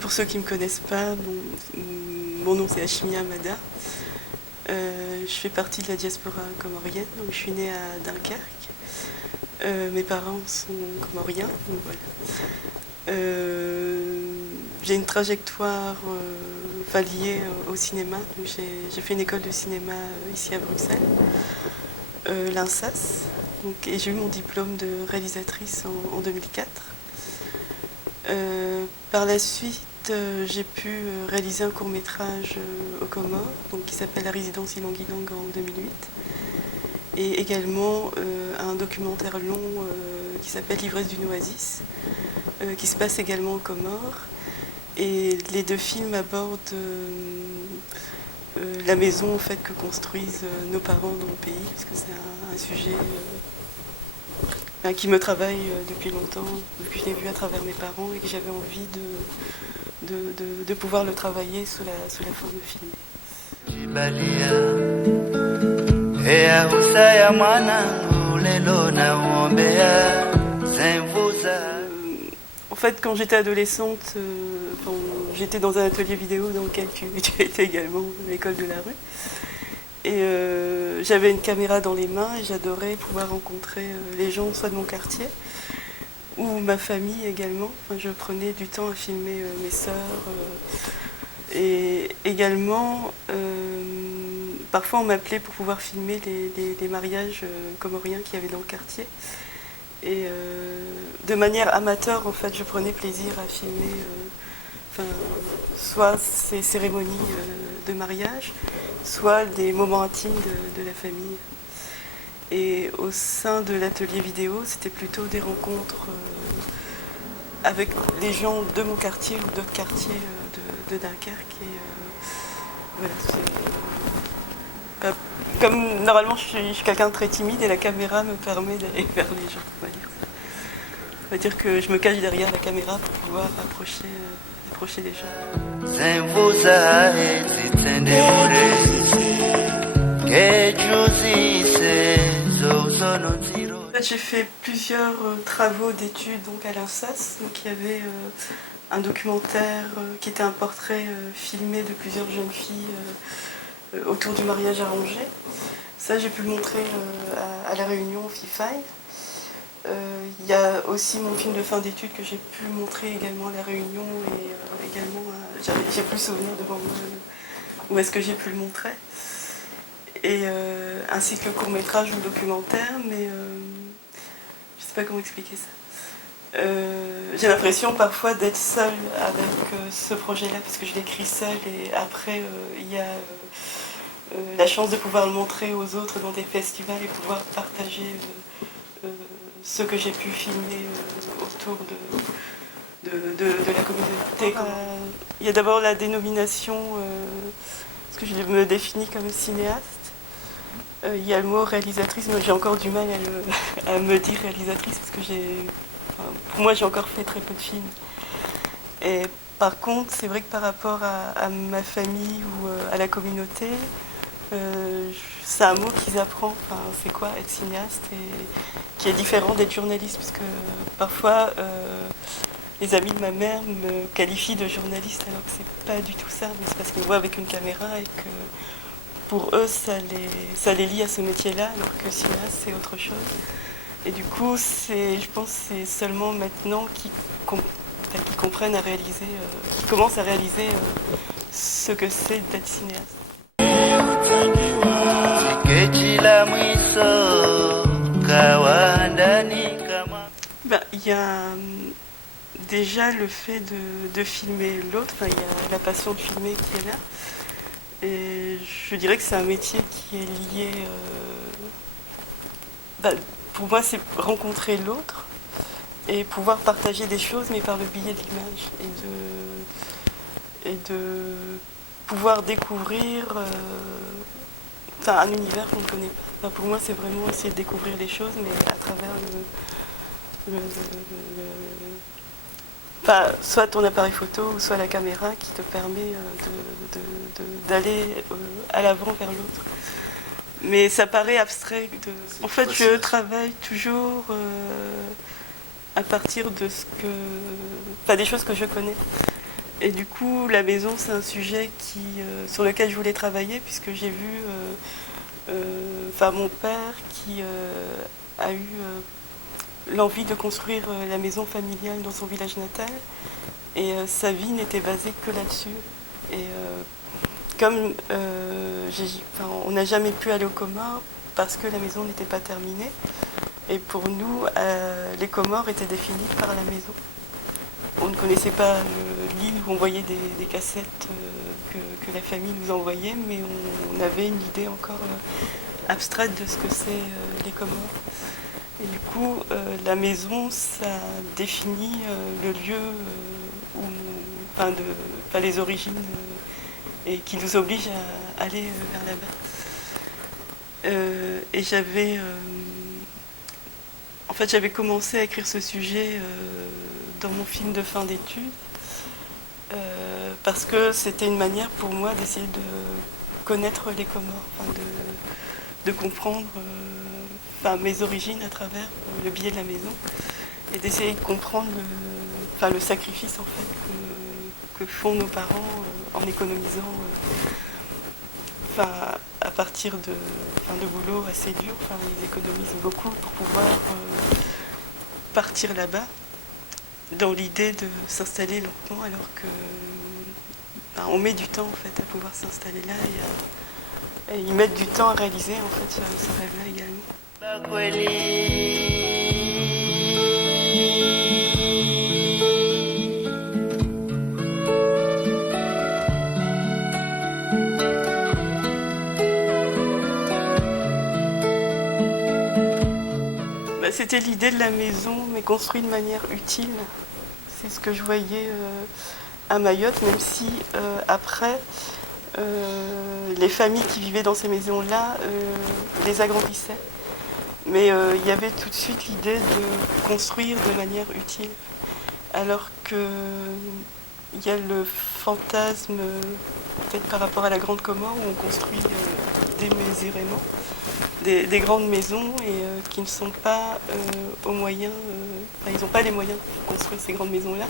Pour ceux qui ne me connaissent pas, mon nom c'est Hachimia Amada. Je fais partie de la diaspora comorienne, donc je suis née à Dunkerque. Mes parents sont comoriens, donc voilà. J'ai une trajectoire liée au cinéma. J'ai fait une école de cinéma ici à Bruxelles, l'INSAS, et j'ai eu mon diplôme de réalisatrice en 2004. Par la suite, j'ai pu réaliser un court-métrage aux Comores, qui s'appelle La résidence Ilang-Ilang en 2008, et également un documentaire long qui s'appelle L'ivresse d'une oasis, qui se passe également aux Comores. Et les deux films abordent la maison que construisent nos parents dans le pays, parce que c'est un sujet qui me travaille depuis longtemps, depuis que je l'ai vu à travers mes parents et que j'avais envie de pouvoir le travailler sous la forme de film. En fait, quand j'étais adolescente, j'étais dans un atelier vidéo dans lequel tu étais également, à l'école de la rue. Et j'avais une caméra dans les mains et j'adorais pouvoir rencontrer les gens, soit de mon quartier, ou ma famille également. Je prenais du temps à filmer mes sœurs. Et également, parfois on m'appelait pour pouvoir filmer les mariages comoriens qu'il y avait dans le quartier. Et de manière amateur, en fait, je prenais plaisir à filmer soit ces cérémonies de mariage, soit des moments intimes de la famille. Et au sein de l'atelier vidéo, c'était plutôt des rencontres avec les gens de mon quartier ou d'autres quartiers de Dunkerque. Et voilà, comme normalement je suis quelqu'un de très timide et la caméra me permet d'aller vers les gens. On va dire que je me cache derrière la caméra pour pouvoir approcher des gens. J'ai fait plusieurs travaux d'études à l'INSAS. Il y avait un documentaire qui était un portrait filmé de plusieurs jeunes filles autour du mariage arrangé. Ça, j'ai pu le montrer à La Réunion, au FIFAI. Il y a aussi mon film de fin d'études que j'ai pu montrer également à La Réunion et également, j'ai plus le souvenir devant moi où est-ce que j'ai pu le montrer. Et ainsi que le court-métrage ou le documentaire, mais je sais pas comment expliquer ça. J'ai l'impression parfois d'être seule avec ce projet-là, parce que je l'écris seule et après il y a la chance de pouvoir le montrer aux autres dans des festivals et pouvoir partager ce que j'ai pu filmer autour de la communauté. Il y a d'abord la dénomination, parce que je me définis comme cinéaste. Il y a le mot réalisatrice, mais j'ai encore du mal à me dire réalisatrice, parce que pour moi j'ai encore fait très peu de films. Et par contre, c'est vrai que par rapport à ma famille ou à la communauté, c'est un mot qu'ils apprennent, c'est quoi être cinéaste, et qui est différent d'être journaliste, puisque parfois les amis de ma mère me qualifient de journaliste alors que c'est pas du tout ça, mais c'est parce qu'ils me voient avec une caméra et que pour eux ça les lie à ce métier-là, alors que cinéaste c'est autre chose. Et du coup, je pense que c'est seulement maintenant qu'ils comprennent à réaliser, qu'ils commencent à réaliser ce que c'est d'être cinéaste. Il y a déjà le fait de filmer l'autre, il y a la passion de filmer qui est là. Et je dirais que c'est un métier qui est lié... pour moi, c'est rencontrer l'autre et pouvoir partager des choses, mais par le biais de l'image. Et de pouvoir découvrir un univers qu'on ne connaît pas. Pour moi, c'est vraiment essayer de découvrir des choses, mais à travers soit ton appareil photo, ou soit la caméra qui te permet d'aller à l'avant vers l'autre. Mais ça paraît abstrait. En fait, je travaille toujours à partir de des choses que je connais. Et du coup, la maison, c'est un sujet sur lequel je voulais travailler, puisque j'ai vu mon père qui a eu l'envie de construire la maison familiale dans son village natal. Et sa vie n'était basée que là-dessus. Et comme on n'a jamais pu aller aux Comores parce que la maison n'était pas terminée. Et pour nous, les Comores étaient définies par la maison. On ne connaissait pas l'île où on voyait des cassettes que la famille nous envoyait, mais on avait une idée encore abstraite de ce que c'est les Comores. Et du coup, la maison, ça définit le lieu les origines et qui nous oblige à aller vers là-bas. Et j'avais commencé à écrire ce sujet dans mon film de fin d'études parce que c'était une manière pour moi d'essayer de connaître les Comores, de comprendre mes origines à travers le biais de la maison et d'essayer de comprendre le sacrifice en fait que font nos parents en économisant à partir de boulot assez dur. Ils économisent beaucoup pour pouvoir partir là-bas dans l'idée de s'installer lentement alors que on met du temps en fait à pouvoir s'installer là et ils mettent du temps à réaliser en fait ce rêve-là également. C'était l'idée de la maison, mais construite de manière utile. C'est ce que je voyais à Mayotte, même si après, les familles qui vivaient dans ces maisons-là les agrandissaient. Mais il y avait tout de suite l'idée de construire de manière utile. Alors qu'il y a le fantasme, peut-être par rapport à la Grande Comore, où on construit démesurément des grandes maisons et qui ne sont pas aux moyens, ils n'ont pas les moyens de construire ces grandes maisons-là.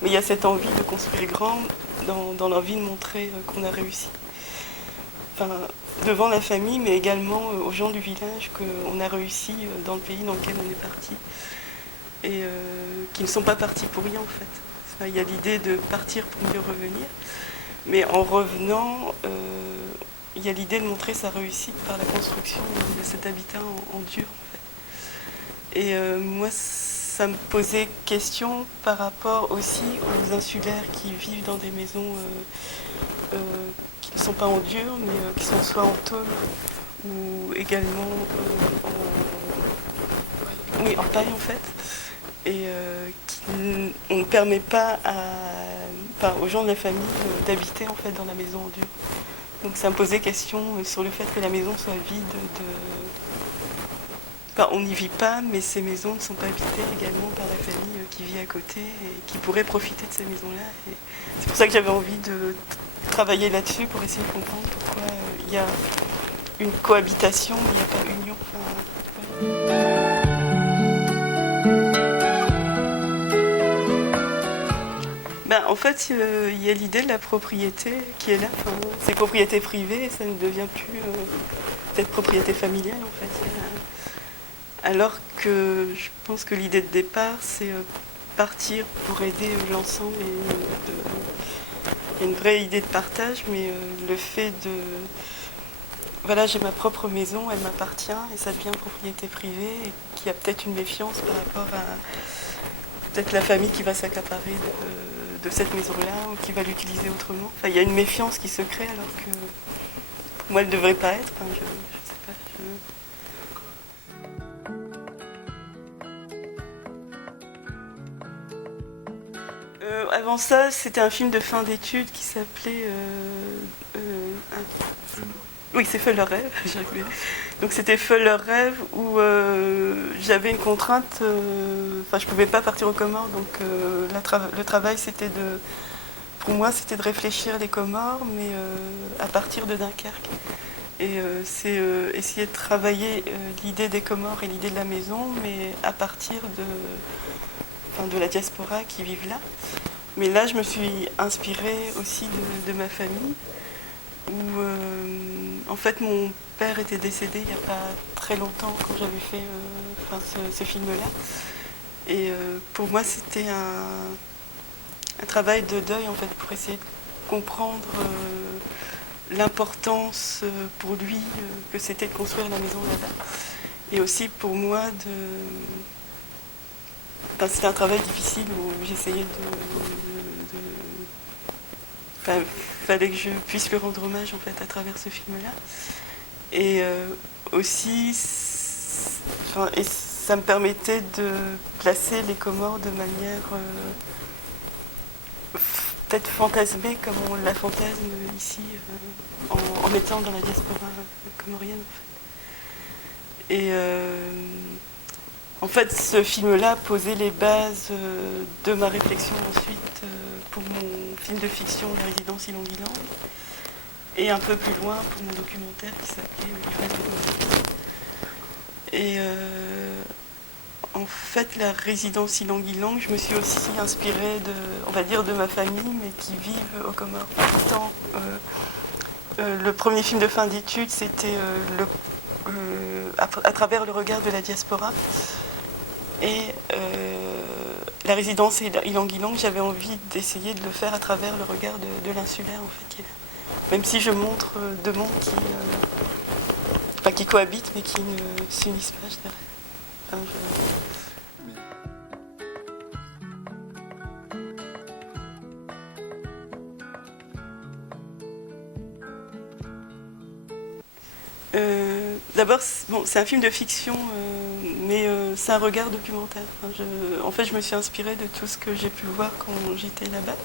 Mais il y a cette envie de construire grand dans l'envie de montrer qu'on a réussi. Devant la famille, mais également aux gens du village qu'on a réussi dans le pays dans lequel on est parti. Et qui ne sont pas partis pour rien en fait. Il y a l'idée de partir pour mieux revenir. Mais en revenant, il y a l'idée de montrer sa réussite par la construction de cet habitat en dur. En fait. Et moi, ça me posait question par rapport aussi aux insulaires qui vivent dans des maisons qui ne sont pas en dur, mais qui sont soit en tôle ou également en paille en fait. Et on ne permet pas aux gens de la famille d'habiter en fait dans la maison en dur. Donc ça me posait question sur le fait que la maison soit vide on n'y vit pas, mais ces maisons ne sont pas habitées également par la famille qui vit à côté et qui pourrait profiter de ces maisons-là. Et c'est pour ça que j'avais envie de travailler là-dessus pour essayer de comprendre pourquoi il y a une cohabitation, mais il n'y a pas union. En fait, il y a l'idée de la propriété qui est là. C'est propriété privée et ça ne devient plus peut-être propriété familiale en fait. Alors que je pense que l'idée de départ, c'est partir pour aider l'ensemble. Il y a une vraie idée de partage, mais le fait de... Voilà, j'ai ma propre maison, elle m'appartient et ça devient propriété privée et qu'il y a peut-être une méfiance par rapport à peut-être la famille qui va s'accaparer de cette maison-là ou qui va l'utiliser autrement. Il y a une méfiance qui se crée alors que pour moi elle ne devrait pas être. Je sais pas. Avant ça, c'était un film de fin d'études qui s'appelait... Oui, c'est Feu leur rêve. Donc c'était Feu leur rêve où j'avais une contrainte... je ne pouvais pas partir aux Comores, donc le travail, c'était pour moi, c'était de réfléchir les Comores, mais à partir de Dunkerque. Et c'est essayer de travailler l'idée des Comores et l'idée de la maison, mais à partir de la diaspora qui vivent là. Mais là, je me suis inspirée aussi de ma famille, où en fait mon père était décédé il n'y a pas très longtemps quand j'avais fait ce film-là. Et pour moi, c'était un travail de deuil en fait pour essayer de comprendre l'importance pour lui que c'était de construire la maison là-bas. Et aussi pour moi c'était un travail difficile où j'essayais fallait que je puisse lui rendre hommage en fait à travers ce film-là. Et aussi, et ça me permettait de placer les Comores de manière peut-être fantasmée comme on la fantasme ici en étant dans la diaspora comorienne. Et en fait, ce film-là posait les bases de ma réflexion ensuite pour mon film de fiction La résidence Ilang-Ilang, et un peu plus loin pour mon documentaire qui s'appelait Livret de Renoir. Et en fait, la résidence Ilang-Ilang, je me suis aussi inspirée de ma famille, mais qui vivent aux Comores. Pourtant, le premier film de fin d'études, c'était à travers le regard de la diaspora. Et la résidence Ilang-Ilang, j'avais envie d'essayer de le faire à travers le regard de l'insulaire, en fait, qui est là. Même si je montre deux mondes qui cohabitent, mais qui ne s'unissent pas, je dirais. D'abord, c'est un film de fiction, mais c'est un regard documentaire. En fait, je me suis inspirée de tout ce que j'ai pu voir quand j'étais là-bas.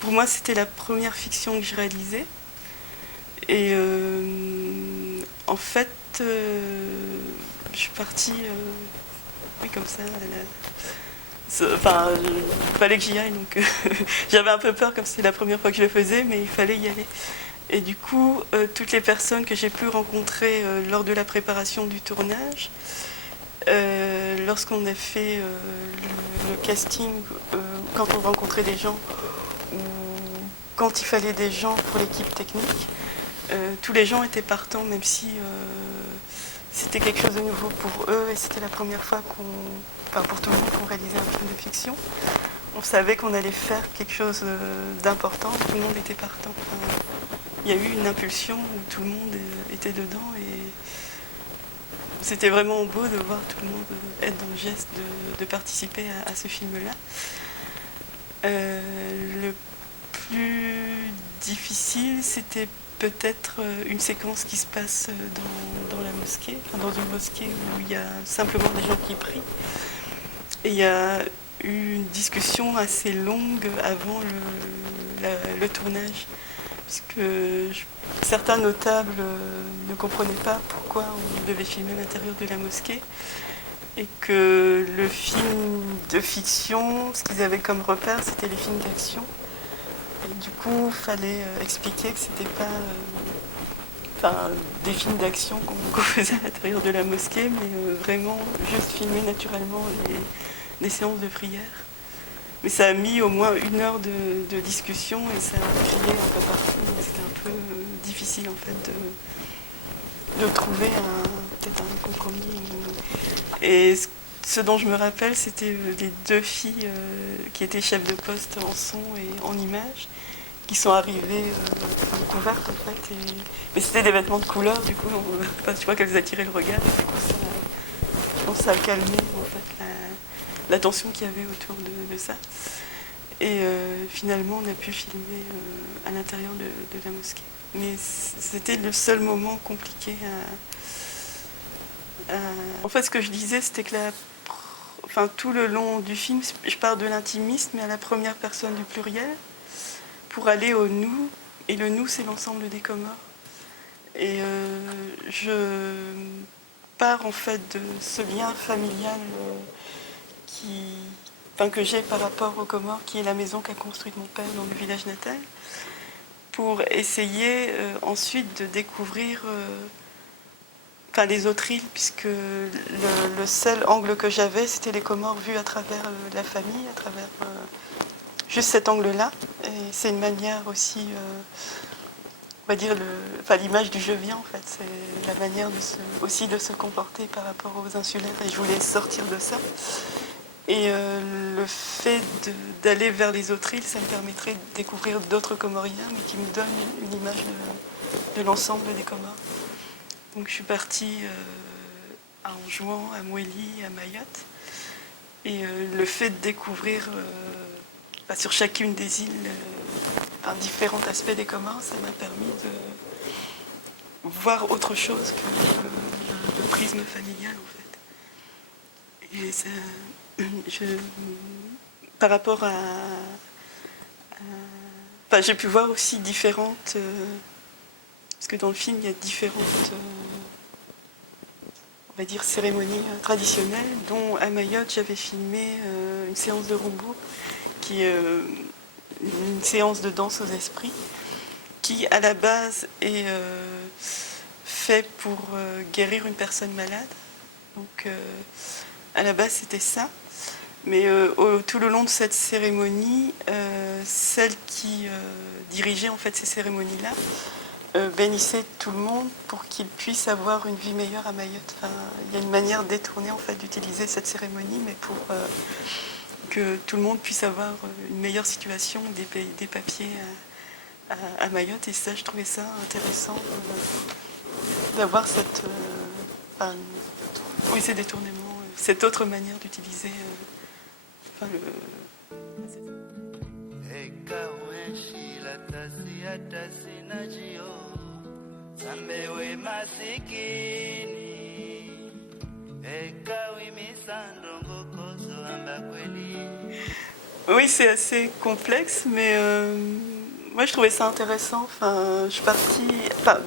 Pour moi, c'était la première fiction que je réalisais. Et en fait, je suis partie comme ça. Il fallait que j'y aille, donc j'avais un peu peur comme c'était la première fois que je le faisais, mais il fallait y aller. Et du coup, toutes les personnes que j'ai pu rencontrer lors de la préparation du tournage, lorsqu'on a fait le casting, quand on rencontrait des gens, ou quand il fallait des gens pour l'équipe technique, tous les gens étaient partants, même si c'était quelque chose de nouveau pour eux, et c'était la première fois pour tout le monde, qu'on réalisait un film de fiction. On savait qu'on allait faire quelque chose d'important, tout le monde était partant. Il y a eu une impulsion où tout le monde était dedans, et c'était vraiment beau de voir tout le monde être dans le geste de participer à ce film-là. Le plus difficile, c'était peut-être une séquence qui se passe dans la mosquée, dans une mosquée où il y a simplement des gens qui prient. Et il y a eu une discussion assez longue avant le tournage, puisque certains notables ne comprenaient pas pourquoi on devait filmer l'intérieur de la mosquée, et que le film de fiction, ce qu'ils avaient comme repère, c'était les films d'action. Et du coup, il fallait expliquer que c'était pas des films d'action qu'on faisait à l'intérieur de la mosquée, mais vraiment juste filmer naturellement des séances de prière. Mais ça a mis au moins 1 heure de discussion, et ça a crié un peu partout. C'était un peu difficile en fait de trouver peut-être un compromis. Et ce dont je me rappelle, c'était les 2 filles qui étaient chefs de poste en son et en image, qui sont arrivées couvertes en fait. Mais c'était des vêtements de couleur, du coup, tu vois qu'elles attiraient le regard. Du coup, je pense que ça a calmé en fait la tension qu'il y avait autour de ça. Et finalement, on a pu filmer à l'intérieur de la mosquée. Mais c'était le seul moment compliqué En fait, ce que je disais, c'était que tout le long du film, je pars de l'intimiste, mais à la première personne du pluriel, pour aller au nous. Et le nous, c'est l'ensemble des Comores. Et je pars en fait de ce lien familial que j'ai par rapport aux Comores, qui est la maison qu'a construite mon père dans le village natal, pour essayer ensuite de découvrir les autres îles, puisque le seul angle que j'avais, c'était les Comores vus à travers la famille, à travers juste cet angle-là. Et c'est une manière aussi, on va dire, l'image du je viens, en fait. C'est la manière aussi de se comporter par rapport aux insulaires. Et je voulais sortir de ça. Et le fait d'aller vers les autres îles, ça me permettrait de découvrir d'autres Comoriens, mais qui me donnent une image de l'ensemble des Comores. Donc je suis partie à Anjouan, à Mouéli, à Mayotte. Et le fait de découvrir sur chacune des îles différents aspects des Comores, ça m'a permis de voir autre chose que le prisme familial, en fait. Et ça, par rapport à j'ai pu voir aussi différentes... parce que dans le film, il y a différentes... on va dire cérémonies traditionnelles, dont à Mayotte, j'avais filmé une séance de rumbu, qui est une séance de danse aux esprits, qui à la base est fait pour guérir une personne malade. Donc à la base, c'était ça. Mais tout le long de cette cérémonie, celle qui dirigeait en fait ces cérémonies-là bénissait tout le monde pour qu'il puisse avoir une vie meilleure à Mayotte. Enfin, il y a une manière détournée en fait d'utiliser cette cérémonie, mais pour que tout le monde puisse avoir une meilleure situation, des papiers à Mayotte. Et ça, je trouvais ça intéressant d'avoir ces détournements, cette autre manière d'utiliser Oui, c'est assez complexe, mais moi je trouvais ça intéressant. Je suis partie.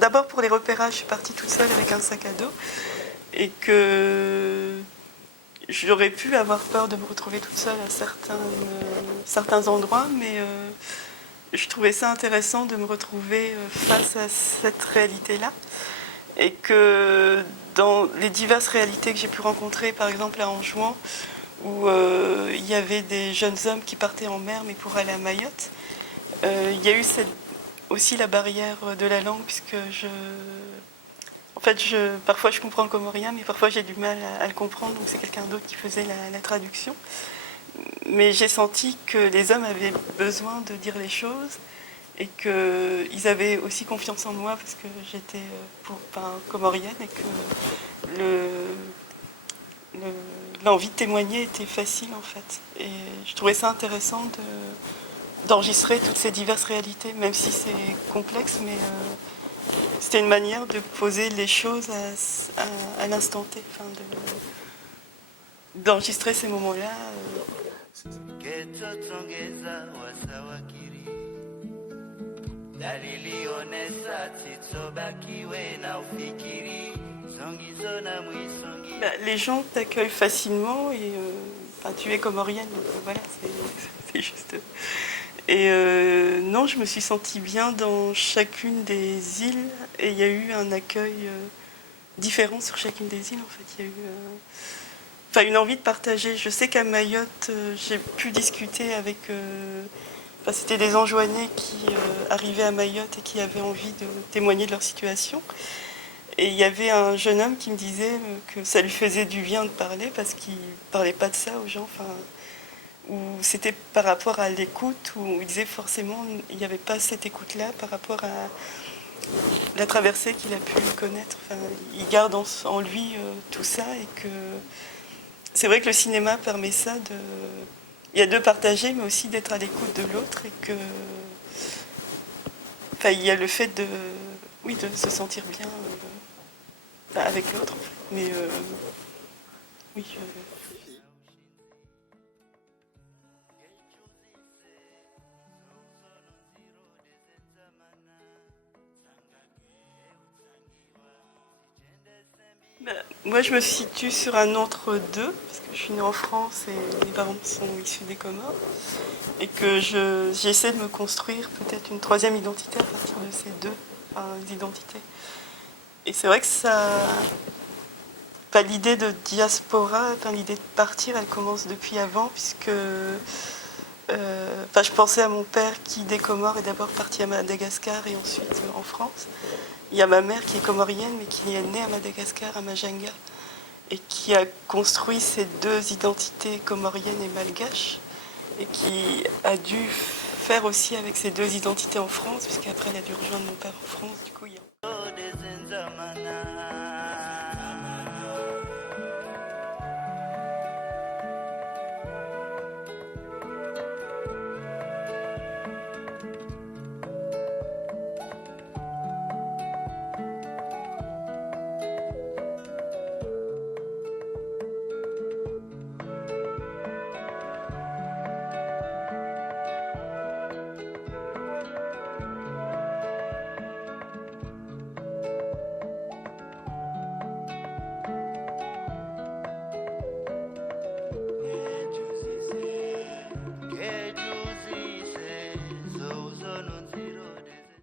D'abord pour les repérages, je suis partie toute seule avec un sac à dos et que j'aurais pu avoir peur de me retrouver toute seule à certains endroits, mais je trouvais ça intéressant de me retrouver face à cette réalité-là. Et que dans les diverses réalités que j'ai pu rencontrer, par exemple à Anjouan, où il y avait des jeunes hommes qui partaient en mer, mais pour aller à Mayotte, il y a eu aussi la barrière de la langue, puisque parfois je comprends le comorien, mais parfois j'ai du mal à le comprendre, donc c'est quelqu'un d'autre qui faisait la traduction. Mais j'ai senti que les hommes avaient besoin de dire les choses et qu'ils avaient aussi confiance en moi parce que j'étais comorienne et que l'envie de témoigner était facile en fait. Et je trouvais ça intéressant d'enregistrer toutes ces diverses réalités, même si c'est complexe, mais c'était une manière de poser les choses à l'instant T, d'enregistrer ces moments-là. Les gens t'accueillent facilement et tu es comorienne, donc voilà, c'est juste. Et non, je me suis sentie bien dans chacune des îles et il y a eu un accueil différent sur chacune des îles en fait. Il y a eu une envie de partager. Je sais qu'à Mayotte, j'ai pu discuter avec... c'était des Anjouanais qui arrivaient à Mayotte et qui avaient envie de témoigner de leur situation. Et il y avait un jeune homme qui me disait que ça lui faisait du bien de parler parce qu'il ne parlait pas de ça aux gens. Où c'était par rapport à l'écoute, où il disait forcément il n'y avait pas cette écoute-là par rapport à la traversée qu'il a pu connaître. Il garde en lui tout ça et que c'est vrai que le cinéma permet ça il y a de partager, mais aussi d'être à l'écoute de l'autre et que il y a le fait de se sentir bien avec l'autre. Mais oui. Bah, moi, je me situe sur un entre-deux, parce que je suis née en France et mes parents sont issus des Comores, et que j'essaie de me construire peut-être une troisième identité à partir de ces deux identités. Et c'est vrai que ça... Enfin, l'idée de diaspora, enfin, l'idée de partir, elle commence depuis avant, puisque enfin, je pensais à mon père qui, des Comores, est d'abord parti à Madagascar et ensuite en France. Il y a ma mère qui est comorienne, mais qui est née à Madagascar, à Majanga, et qui a construit ces deux identités comoriennes et malgaches, et qui a dû faire aussi avec ces deux identités en France, puisqu'après elle a dû rejoindre mon père en France. Du coup, il y a...